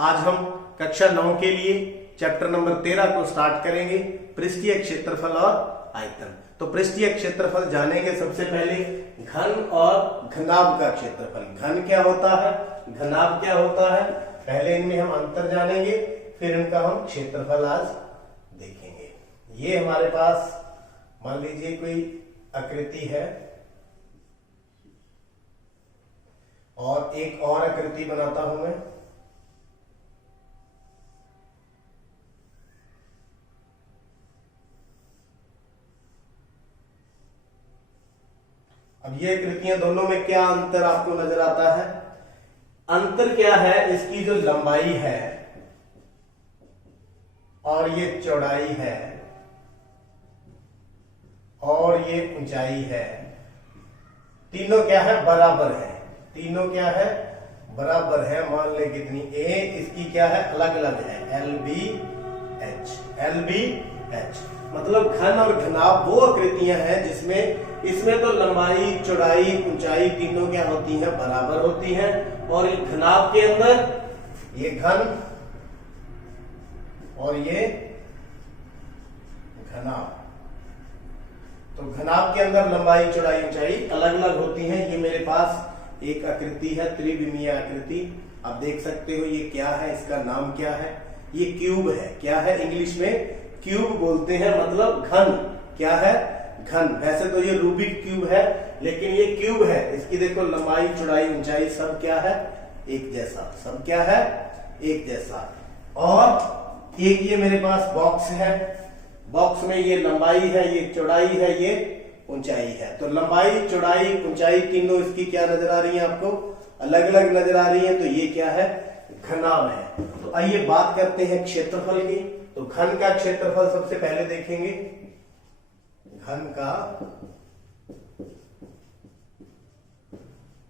आज हम कक्षा 9 के लिए चैप्टर नंबर 13 को स्टार्ट करेंगे, पृष्ठीय क्षेत्रफल और आयतन। तो पृष्ठीय क्षेत्रफल जानेंगे सबसे पहले घन और घनाभ का क्षेत्रफल। घन क्या होता है, घनाभ क्या होता है, पहले इनमें हम अंतर जानेंगे, फिर इनका हम क्षेत्रफल आज देखेंगे। ये हमारे पास मान लीजिए कोई आकृति है और एक और आकृति बनाता हूं मैं। अब ये आकृतियां दोनों में क्या अंतर आपको नजर आता है? अंतर क्या है, इसकी जो लंबाई है और ये चौड़ाई है और ये ऊंचाई है, तीनों क्या है, बराबर है। तीनों क्या है, बराबर है। मान ले कितनी ए, इसकी क्या है, अलग अलग है, L B H. L B H मतलब घन और घनाभ वो आकृतियां हैं जिसमें इसमें तो लंबाई चौड़ाई ऊंचाई तीनों क्या होती हैं, बराबर होती हैं। और ये घनाभ के अंदर ये घन और ये घनाभ, तो घनाभ के अंदर लंबाई चौड़ाई ऊंचाई अलग अलग होती हैं। ये मेरे पास एक आकृति है, त्रिविमीय आकृति। आप देख सकते हो ये क्या है, इसका नाम क्या है, ये क्यूब है। क्या है, इंग्लिश में क्यूब बोलते हैं, मतलब घन। क्या है, घन। वैसे तो ये रूबिक क्यूब है, लेकिन ये क्यूब है। इसकी देखो लंबाई चौड़ाई ऊंचाई सब क्या है, एक जैसा। सब क्या है, एक जैसा। और एक ये मेरे पास बॉक्स है, बॉक्स में ये लंबाई है, ये चौड़ाई है, ये ऊंचाई है। तो लंबाई चौड़ाई ऊंचाई तीनों इसकी क्या नजर आ रही है आपको, अलग अलग नजर आ रही है। तो ये क्या है, घनाभ है। तो आइए बात करते हैं क्षेत्रफल की। तो घन का क्षेत्रफल सबसे पहले देखेंगे। घन का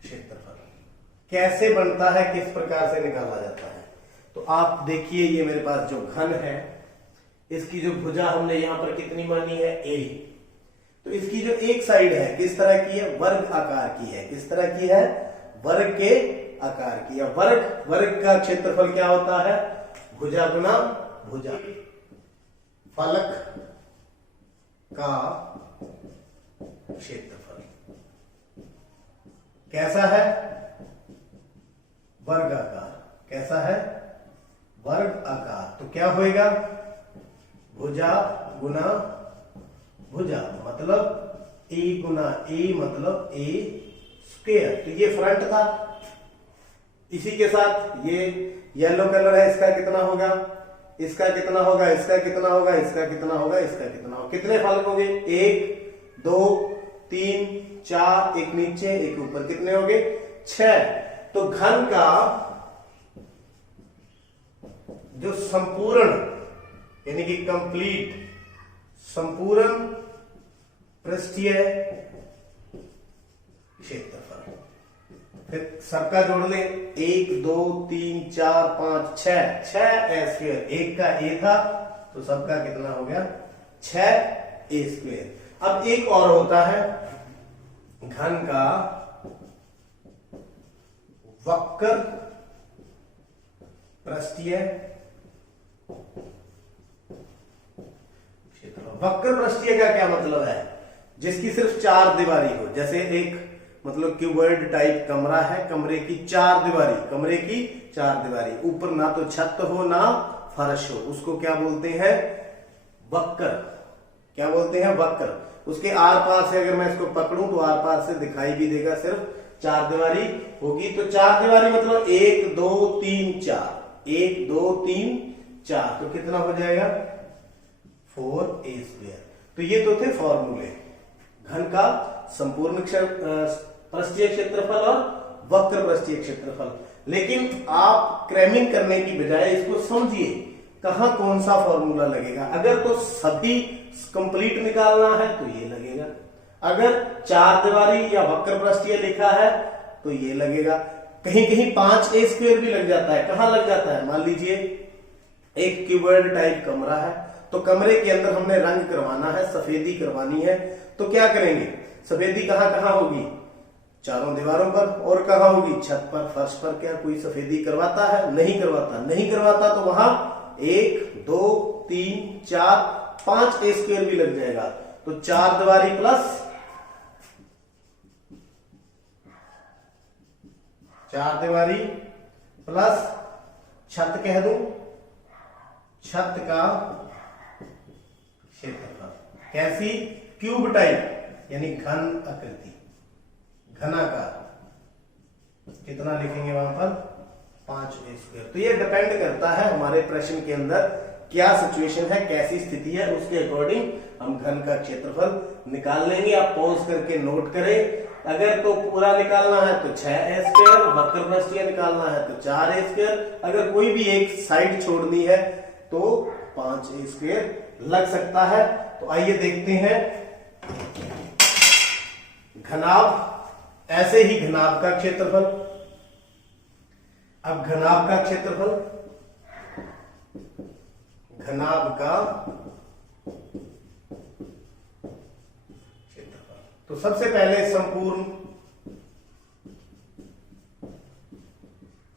क्षेत्रफल कैसे बनता है, किस प्रकार से निकाला जाता है। तो आप देखिए ये मेरे पास जो घन है, इसकी जो भुजा हमने यहां पर कितनी मानी है, ए। तो इसकी जो एक साइड है किस तरह की है, वर्ग आकार की है। किस तरह की है, वर्ग के आकार की है। वर्ग का क्षेत्रफल क्या होता है, भुजा गुना भुजा। फलक का क्षेत्रफल कैसा है, वर्ग आकार। कैसा है, वर्ग आकार। तो क्या होएगा, भुजा गुना भुजा, मतलब ए गुना ए, मतलब ए स्क्वायर। तो ये फ्रंट था। इसी के साथ ये येलो कलर है, इसका कितना होगा, इसका कितना होगा, इसका कितना होगा, इसका कितना होगा, इसका कितना होगा। कितने फलक होंगे, 1 2 3 4, एक नीचे एक ऊपर, कितने होंगे, 6। तो घन का जो संपूर्ण यानी कि कंप्लीट संपूर्ण पृष्ठीय क्षेत्रफल, फिर सबका जोड़ ले, 1 2 3 4 5 6 ए स्क्वायर। एक का ए था तो सबका कितना हो गया, 6 ए स्क्वायर। अब एक और होता है घन का वक्र पृष्ठीय क्षेत्रफल। वक्र पृष्ठीय का क्या मतलब है, जिसकी सिर्फ 4 दीवारी हो। जैसे एक मतलब क्यूबॉइड टाइप कमरा है, कमरे की 4 दीवारी, कमरे की 4 दीवारी, ऊपर ना तो छत हो ना फर्श हो, उसको क्या बोलते हैं, वक्र। क्या बोलते हैं, वक्र। उसके आर पार से अगर मैं इसको पकड़ूं तो आर पार से दिखाई भी देगा, सिर्फ 4 दीवारी होगी। तो 4 दीवारी मतलब 1 2 3 4, 1 2 3 4, तो कितना हो जाएगा, 4a स्क्वायर। तो ये तो थे फॉर्मूले घन का संपूर्ण पृष्ठीय क्षेत्रफल और वक्र पृष्ठीय क्षेत्रफल। लेकिन आप क्रैमिंग करने की बजाय इसको समझिए, कहां कौन सा फॉर्मूला लगेगा। अगर तो सभी कंप्लीट निकालना है तो ये लगेगा, अगर 4 दीवारी या वक्र पृष्ठीय लिखा है तो ये लगेगा। कहीं कहीं 5a स्क्वायर भी लग जाता है। कहां लग जाता है, मान लीजिए एक क्यूबॉइड टाइप कमरा है, तो कमरे के अंदर हमने रंग करवाना है, सफेदी करवानी है, तो क्या करेंगे, सफेदी कहां कहां होगी, चारों दीवारों पर। और कहाँ होगी? छत पर, फर्श पर। क्या कोई सफेदी करवाता है? नहीं करवाता। नहीं करवाता तो वहां 1 2 3 4 5 ए स्क्वायर भी लग जाएगा। तो 4 दीवारी प्लस 4 दीवारी प्लस छत कह दूं, छत का क्षेत्रफल। कैसी? क्यूब टाइप, यानी घन आकृति, घनाकार। कितना लिखेंगे वहां पर? 5 ए स्क्वायर। तो ये डिपेंड करता है हमारे प्रश्न के अंदर क्या सिचुएशन है, कैसी स्थिति है, उसके अकॉर्डिंग हम घन का क्षेत्रफल निकाल लेंगे। आप पॉज करके नोट करें। अगर तो पूरा निकालना है तो 6 ए स्क्वायर, वक्र पृष्ठीय निकालना है तो 4 ए स्क्वायर, अगर कोई भी एक साइड छोड़नी है तो 5 ए स्क्वायर लग सकता है। तो आइए देखते हैं घनाभ, ऐसे ही घनाभ का क्षेत्रफल। अब घनाभ का क्षेत्रफल, घनाभ का क्षेत्रफल, तो सबसे पहले संपूर्ण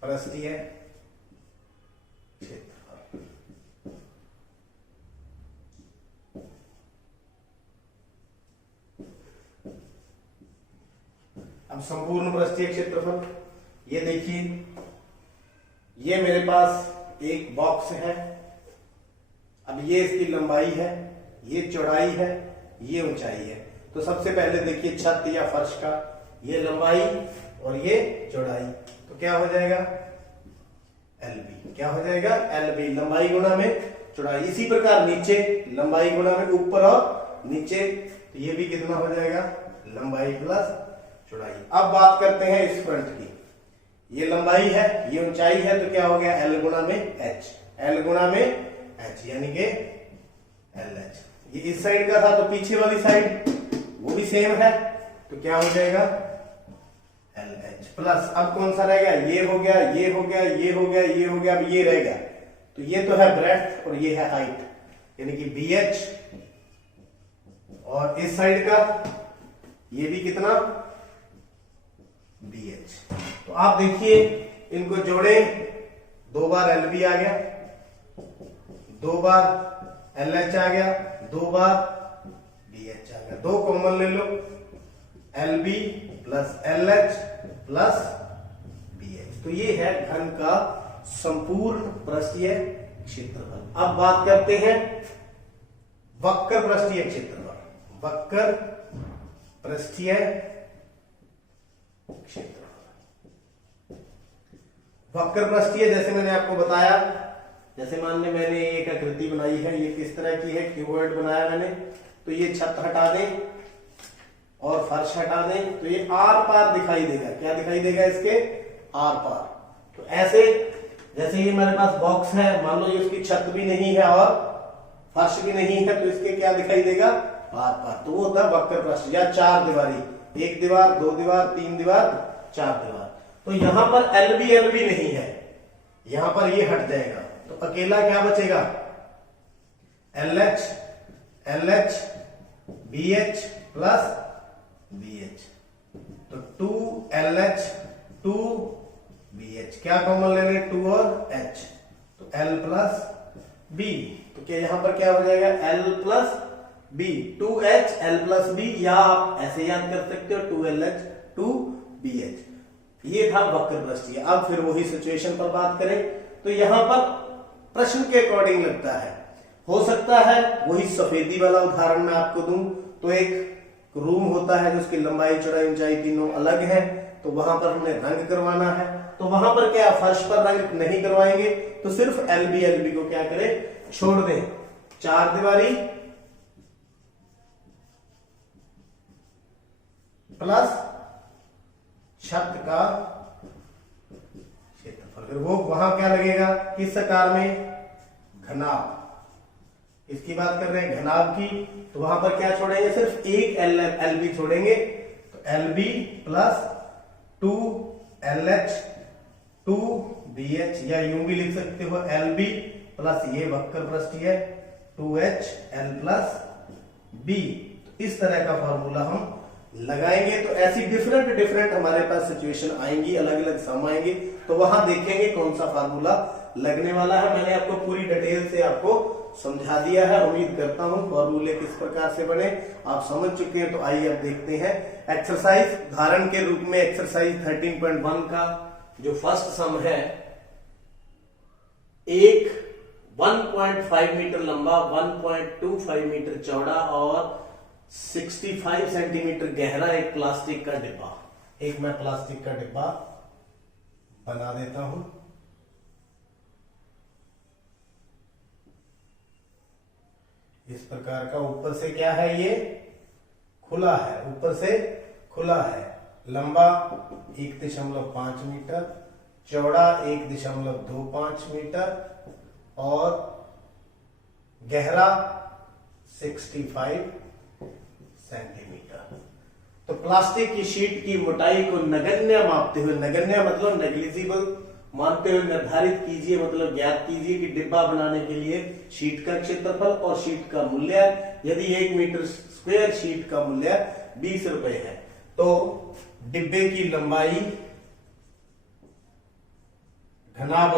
पृष्ठीय क्षेत्रफल। अब संपूर्ण पृष्ठीय क्षेत्रफल, ये देखिए, ये मेरे पास एक बॉक्स है। अब ये इसकी लंबाई है, ये चौड़ाई है, ये ऊंचाई है। तो सबसे पहले देखिए छत या फर्श का, ये लंबाई और ये चौड़ाई, तो क्या हो जाएगा? LB। क्या हो जाएगा? LB, लंबाई गुणा में चौड़ाई। इसी प्रकार नीचे लंबाई गुणा में ऊपर और नीचे, तो ये भी कितना हो जाएगा? लंबाई प्लस चौड़ाई। अब बात करते हैं इस फ्रंट की, ये लंबाई है, ये ऊंचाई है, तो क्या हो गया? L गुणा में H, L गुणा में H, यानी कि LH। ये इस साइड का था, तो पीछे वाली साइड वो भी सेम है, तो क्या हो जाएगा? LH प्लस, अब कौन सा रहेगा? ये हो गया, ये हो गया, ये हो गया, ये हो गया, अब ये रहेगा। तो ये तो है ब्रेड्थ और ये है हाइट, यानी कि BH। और इस साइड का ये भी कितना? BH। तो आप देखिए, इनको जोड़े, 2 बार LB आ गया, 2 बार LH आ गया, 2 बार BH आ गया। 2 कॉमन ले लो, LB plus LH plus BH। तो ये है घन का संपूर्ण पृष्ठीय क्षेत्रफल। अब बात करते हैं वक्र पृष्ठीय क्षेत्रफल। वक्र पृष्ठीय क्षेत्रफल, वक्र पृष्ठीय, जैसे मैंने आपको बताया, जैसे मान लें मैंने एक आकृति बनाई है, ये किस तरह की है? क्यूबॉइड बनाया मैंने, तो ये छत हटा दें और फर्श हटा दें, तो ये आर पार दिखाई देगा। क्या दिखाई देगा? इसके आर पार। तो ऐसे जैसे ये मेरे पास बॉक्स है, मान लो ये उसकी छत भी नहीं है और फर्श भी नहीं है, तो इसके क्या दिखाई देगा? आर पार। तो वो होता है वक्र पृष्ठ या 4 दीवारी, 1 दीवार, 2 दीवार, 3 दीवार, 4 दीवार। तो यहां पर LB नहीं है, यहां पर ये हट जाएगा, तो अकेला क्या बचेगा? LH BH plus BH। तो 2LH 2BH, क्या कॉमन लेंगे? 2 और H, तो L प्लस B। तो क्या यहां पर क्या हो जाएगा? L plus B, 2H L plus B, या आप ऐसे याद कर सकते हो 2LH 2BH। ये था वक्र पृष्ठीय। अब फिर वही सिचुएशन पर बात करें, तो यहां पर प्रश्न के अकॉर्डिंग लगता है, हो सकता है वही सफेदी वाला उदाहरण मैं आपको दूं, तो एक रूम होता है जिसकी लंबाई चौड़ाई ऊंचाई तीनों अलग है, तो वहां पर हमने रंग करवाना है, तो वहां पर क्या फर्श पर रंग नहीं करवाएंगे, तो सिर्फ LB को क्या करें? छोड़ दें। 4 दीवारी प्लस छत का क्षेत्रफल, फिर वो वहां क्या लगेगा? किस आकार में? घनाभ। इसकी बात कर रहे हैं घनाभ की, तो वहां पर क्या छोड़ेंगे? सिर्फ एक LB छोड़ेंगे, तो LB प्लस 2LH 2BH, या यूं भी लिख सकते हो LB प्लस ये वक्र पृष्ठीय 2HL प्लस B। तो इस तरह का फॉर्मूला हम लगाएंगे तो ऐसी डिफरेंट डिफरेंट हमारे पास सिचुएशन आएंगी, अलग अलग सम आएंगे, तो वहां देखेंगे कौन सा फार्मूला लगने वाला है। मैंने आपको पूरी डिटेल से आपको समझा दिया है। उम्मीद करता हूं फॉर्मूले किस प्रकार से बने आप समझ चुके हैं। तो आइए अब देखते हैं एक्सरसाइज। उदाहरण के रूप में एक्सरसाइज 13.1 का जो फर्स्ट सम है, एक 1.5 मीटर लंबा, 1.25 मीटर चौड़ा और 65 सेंटीमीटर गहरा एक प्लास्टिक का डिब्बा। एक मैं प्लास्टिक का डिब्बा बना देता हूं। इस प्रकार का, ऊपर से क्या है, ये खुला है, ऊपर से खुला है। लंबा 1.5 मीटर, चौड़ा 1.25 मीटर और गहरा 65 सेंटीमीटर। तो प्लास्टिक की शीट की मोटाई को नगण्य मापते हुए, नगण्य मतलब नेग्लिजिबल मानते हुए निर्धारित कीजिए, मतलब ज्ञात कीजिए कि डिब्बा बनाने के लिए शीट का क्षेत्रफल और शीट का मूल्य। यदि 1 मीटर स्क्वायर शीट का मूल्य 20 रुपए है, तो डिब्बे की लंबाई घनाभ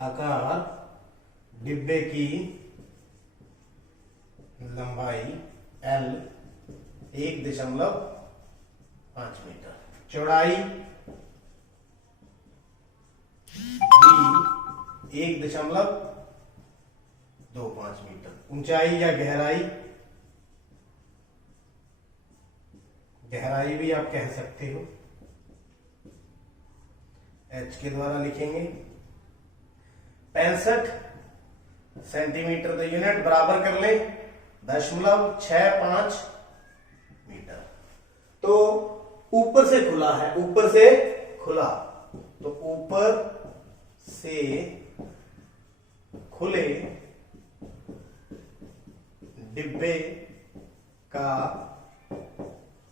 आकार डिब्बे की लंबाई L 1.5 मीटर, चौड़ाई B 1.25 मीटर, ऊंचाई या गहराई भी आप कह सकते हो, H के द्वारा लिखेंगे। 65 सेंटीमीटर, तो यूनिट बराबर कर ले 0.65 मीटर। तो ऊपर से खुला है, ऊपर से खुला, तो ऊपर से खुले डिब्बे का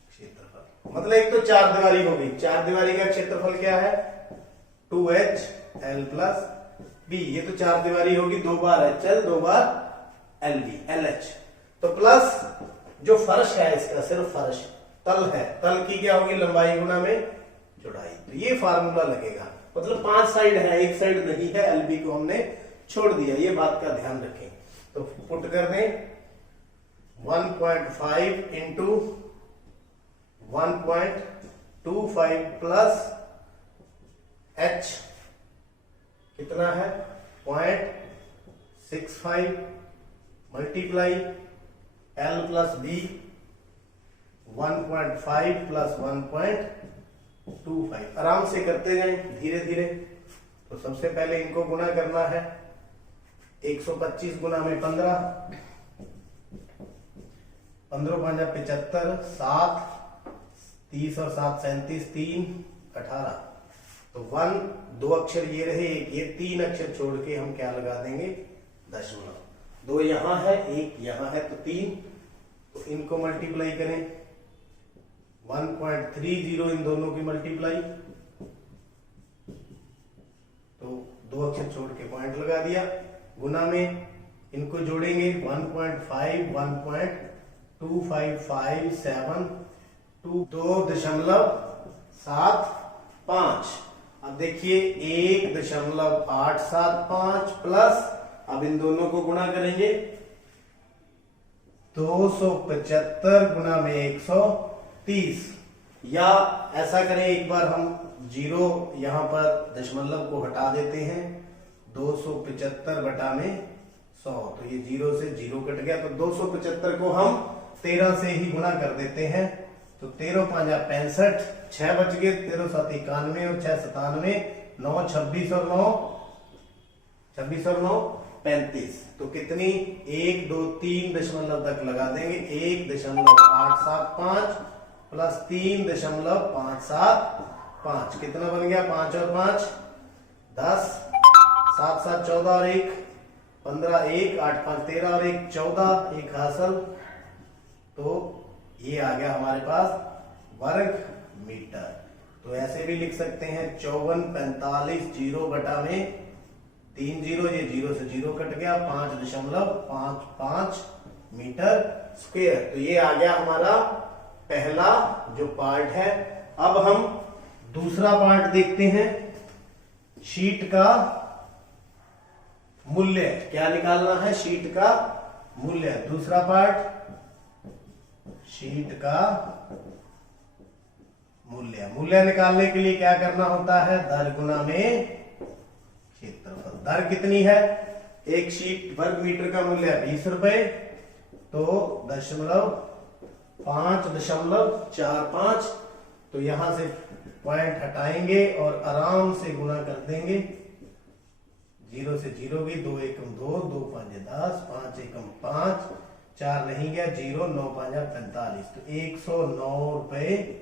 क्षेत्रफल, मतलब एक तो चार दीवारी हो गई। चार दीवारी का क्षेत्रफल क्या है, 2H L प्लस B। ये तो चार दीवारी होगी, 2 बार HL 2 बार LB LH। तो प्लस जो फर्श है इसका, सिर्फ फर्श, तल है, तल की क्या होगी, लंबाई गुना में चौड़ाई। तो ये फार्मूला लगेगा, मतलब 5 साइड है, एक साइड नहीं है, LB को हमने छोड़ दिया, ये बात का ध्यान रखें। तो पुट कर दें 1.5 इंटू 1.25 प्लस H कितना है 0.65 multiply L plus B 1.5 plus 1.25। आराम से करते जाएं धीरे धीरे। तो सबसे पहले इनको गुना करना है, 125 गुना में 15, 15 5 75, 7 30 और 7 37, 3 18। तो 1 2 अक्षर ये रहे, एक ये, 3 अक्षर छोड़ के हम क्या लगा देंगे, दशमलव। 2 यहां है, 1 यहां है, तो 3। तो इनको मल्टीप्लाई करें, 1.30 इन दोनों की मल्टीप्लाई, तो 2 अक्षर छोड़ के पॉइंट लगा दिया। गुना में इनको जोड़ेंगे, 1.5 1.25 7 2.75। अब देखिए 1.875 प्लस, अब इन दोनों को गुणा करेंगे, 275 गुना में 130। या ऐसा करें, एक बार हम जीरो यहां पर दशमलव को हटा देते हैं, 275 बटा में 100, तो ये जीरो से जीरो कट गया। तो 275 को हम 13 से ही गुणा कर देते हैं, तो 13 5 65, 6 बच गए, 13 7 91 और 6 97, 9 26 और 9 35। तो कितनी, 1 2 3 दशमलव तक लगा देंगे, 1.875 प्लस 3.575, कितना बन गया, 5 और 5 10, 7 7 14 और 1 15, 1 8 5 13 और 1 14, 1 हासिल। तो ये आ गया हमारे पास वर्ग मीटर। तो ऐसे भी लिख सकते हैं 5445 जीरो बटा में 3 जीरो, ये जीरो से जीरो कट गया, 5.55 मीटर स्क्वायर। तो ये आ गया हमारा पहला जो पार्ट है। अब हम दूसरा पार्ट देखते हैं। शीट का मूल्य क्या निकालना है? शीट का मूल्य। दूसरा पार्ट शीट का मूल्य। मूल्य निकालने के लिए क्या करना होता है? दर गुना में क्षेत्रफल। दर कितनी है? एक शीट वर्ग मीटर का मूल्य 20 रुपए, तो 5.45। तो यहां से पॉइंट हटाएंगे और आराम से गुना कर देंगे। 0 से 0 गई, 2 एकम 2, 2 5 10, 5 एकम 5, 4 नहीं गया 0, 9 5 45। तो 109 रुपए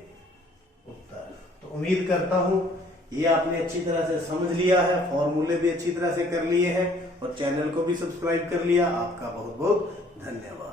उत्तर। तो उम्मीद करता हूं ये आपने अच्छी तरह से समझ लिया है, फॉर्मूले भी अच्छी तरह से कर लिए हैं और चैनल को भी सब्सक्राइब कर लिया। आपका बहुत बहुत धन्यवाद।